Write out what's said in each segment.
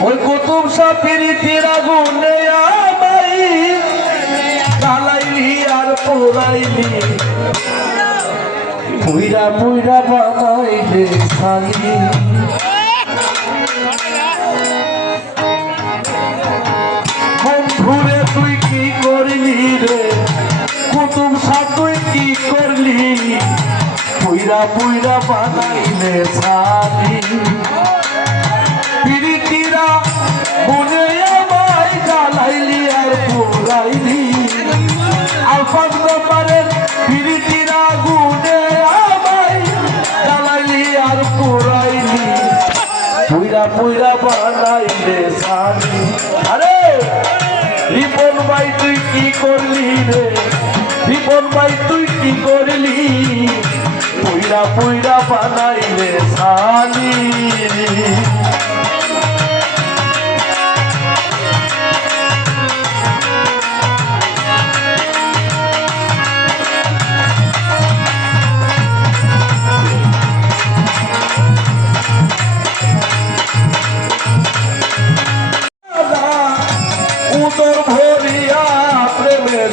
ওই কুতুব শাহ প্রীতির আগুনে আমাই জ্বালাইলি আর পোড়াইলি পুইরা পুইরা বানাইলে খালি বন্ধুরে তুই কি করলি রে কুতুব শাহ তুই কি করলি পুইরা পুইরা বানাইলে খালি প্রীতিরা মনে আমায় জ্বালাইলি আর পোড়াইলি আলফাজ ব্যাপারের প্রীতিরা গুনে আমায় জ্বালাইলি আর পোড়াইলি পুইরা পুইরা বানাইলে সারি আরে রিপন ভাই তুই কি করলি রে রিপন ভাই তুই কি করলি পুইরা পুইরা বানাইলে সারি উদর ভরিয়া প্রেমের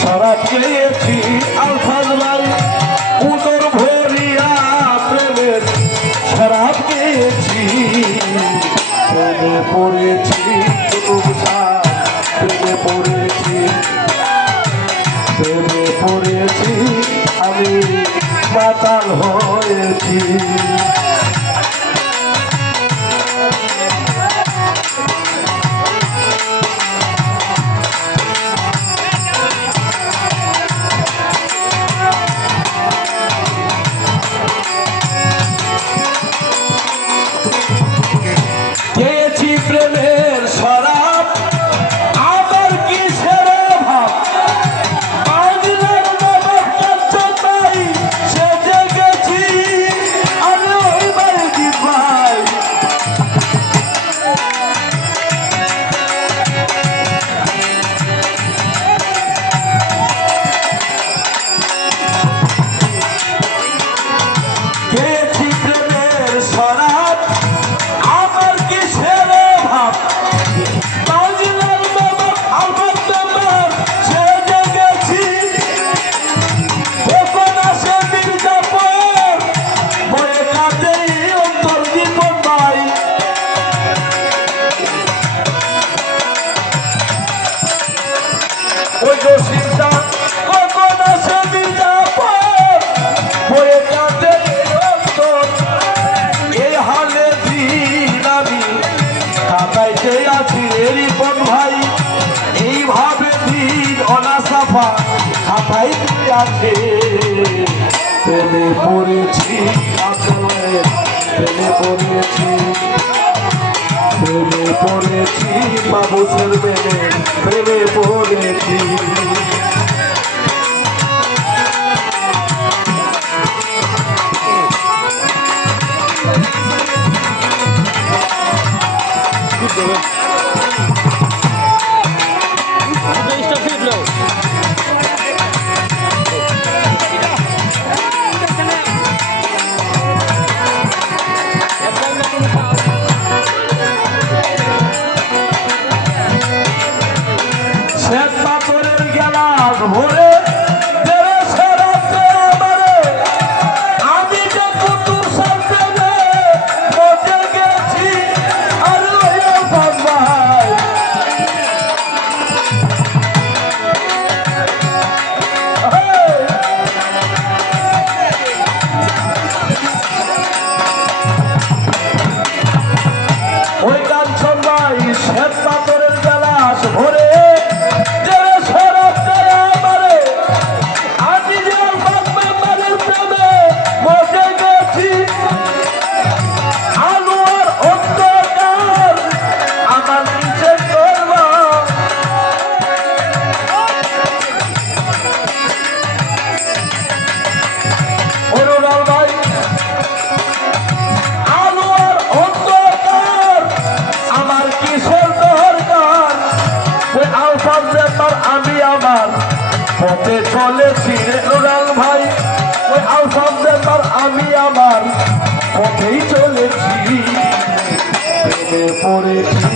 শরাব খেয়েছি আলফাজ ভাই উদর ভরিয়া প্রেমের শরাব খেয়েছি প্রেমে পড়েছি কুতুব শাহ প্রেমে পড়েছি প্রেমে পড়েছি আমি মাতাল হয়েছি প্রেমের শরাব আমার কিসের ভাব পাগলার বাবা কাছে সেজে গেছি আমি ওই বাড়ি ভাই গেছি প্রেমের শরাব আমার কিসের ওই দোষীটা কখন আসে মির্জাপুর বয়ে কাঁদে অন্তর এই হালে দিন আমি কাটাইতে আছি রিপন ভাই এইভাবে দিন অনাসাফা কাটাইতে আছে প্রেমে পড়েছি আসলে প্রেমে পড়েছি প্রেমে পড়েছি বাবুসের মেনে প্রেমে পড়েছি শ্বেত পাথরের গেলাস ভরে আমি যে কুতুব শাহ মজে গেছি আর ভাই পড়েছি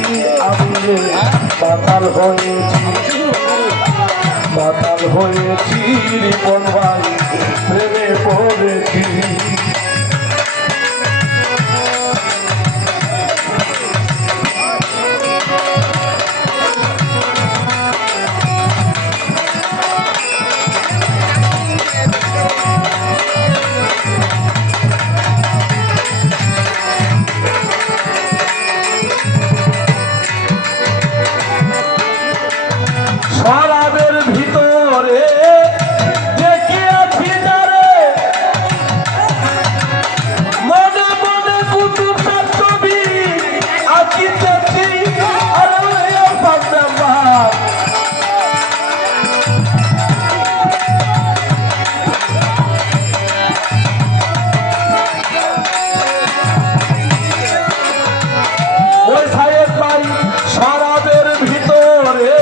আমি রে মাতাল হয়েছি রিপন ভাই প্রেমে পড়েছি শরাবের ভিতরে দেখে আছি যারে মনে মনে কুতুব ছবি আঁকিতেছি আরে পাগলাম ওই সাহেব ভাই শরাবের ভিতরে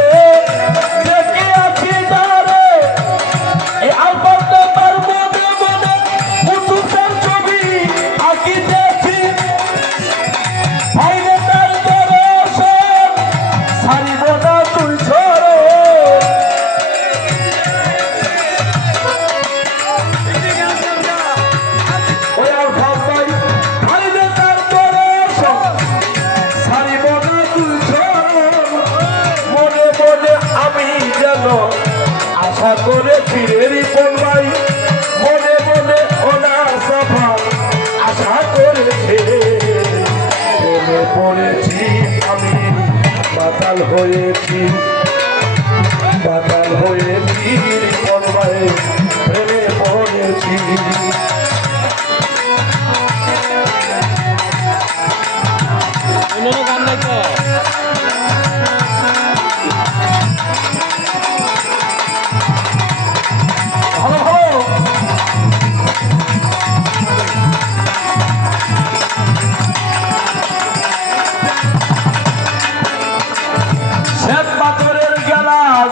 আশা করে ফিরে রিপন ভাই মনে মনে ওনার সফা আশা করে প্রেমে পড়েছি আমি মাতাল হয়েছি রিপন ভাই প্রেমে পড়েছি গান দেখো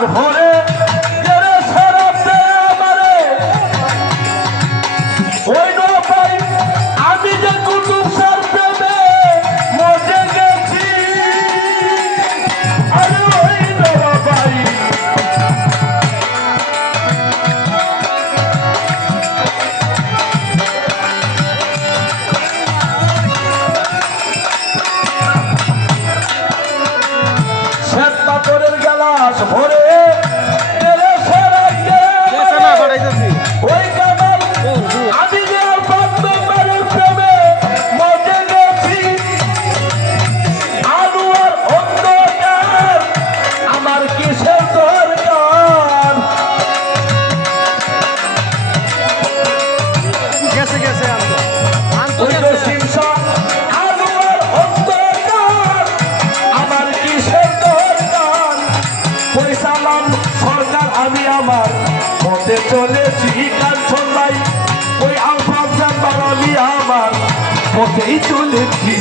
ভরে ওই নৌকায় আমি যে কুতুব শাহর প্রেমে মজে গেছি আরে ওই নৌকায় শ্বেত পাথরের গ্লাস ভরে আমি আমার মতে চলেছি কাঞ্চন ভাই ওই আলফাজান আমি আমার মতেই চলেছি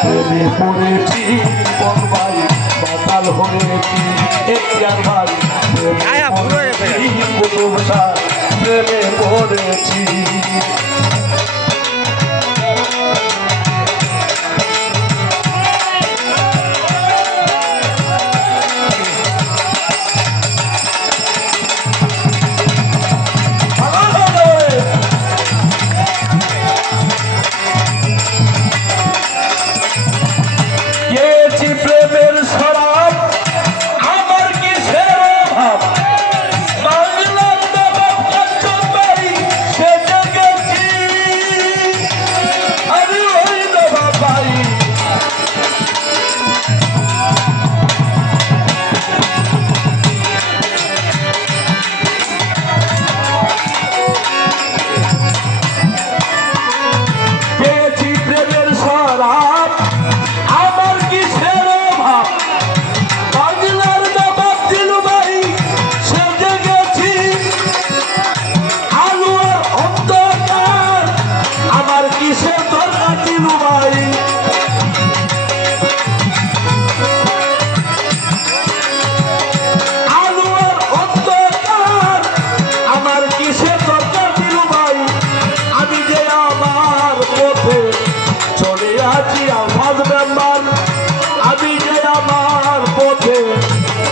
প্রেমে পড়েছি রিপন ভাই মাতাল হয়েছি এখতিয়ার ভাই কুতুব শাহ প্রেমে পড়েছি প্রেমের শরাব আমার কিসের অভাব বাংলার নবাব কাঞ্চন ভাই সেজে গেছি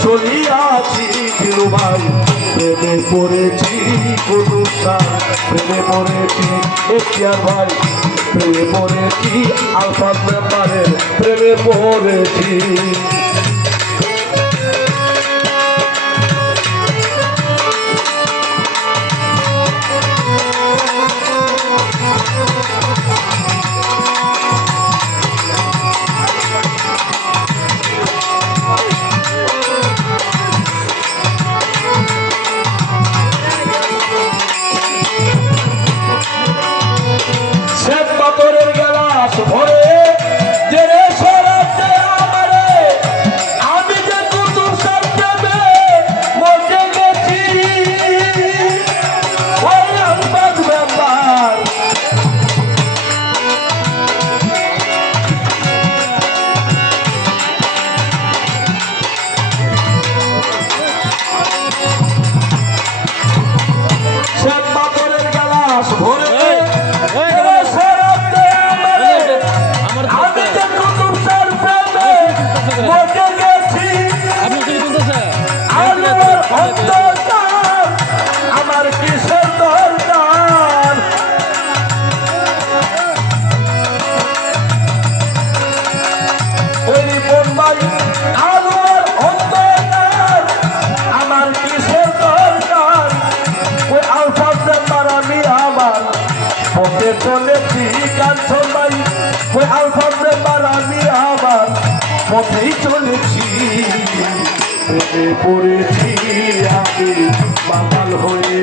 চলিয়াছি দিলু ভাই প্রেমে পড়েছি কুতুবশাহ প্রেমে পড়েছি এখতিয়ার ভাই প্রেমে পড়েছি আলফাজ মেম্বারের প্রেমে পড়েছি ভরে যে রে সরাতে আমারে আমি যে কুতুবশাহ প্রেমে মজে গেছি ওই আলফাজ ব্যাপার সে পাথরের গ্লাস ভরে আমার কিসের দরকার ওই বোম্বাই আলোর অন্ধকার আমার কিসের দরকার ওই আলফাজ মেম্বার আমি আমার পথে চলেছি কাঞ্চন ভাই ওই আলফাজ মেম্বার আমি আমার পথেই চলেছি প্রেমে পড়েছি আমি বাঙাল হয়ে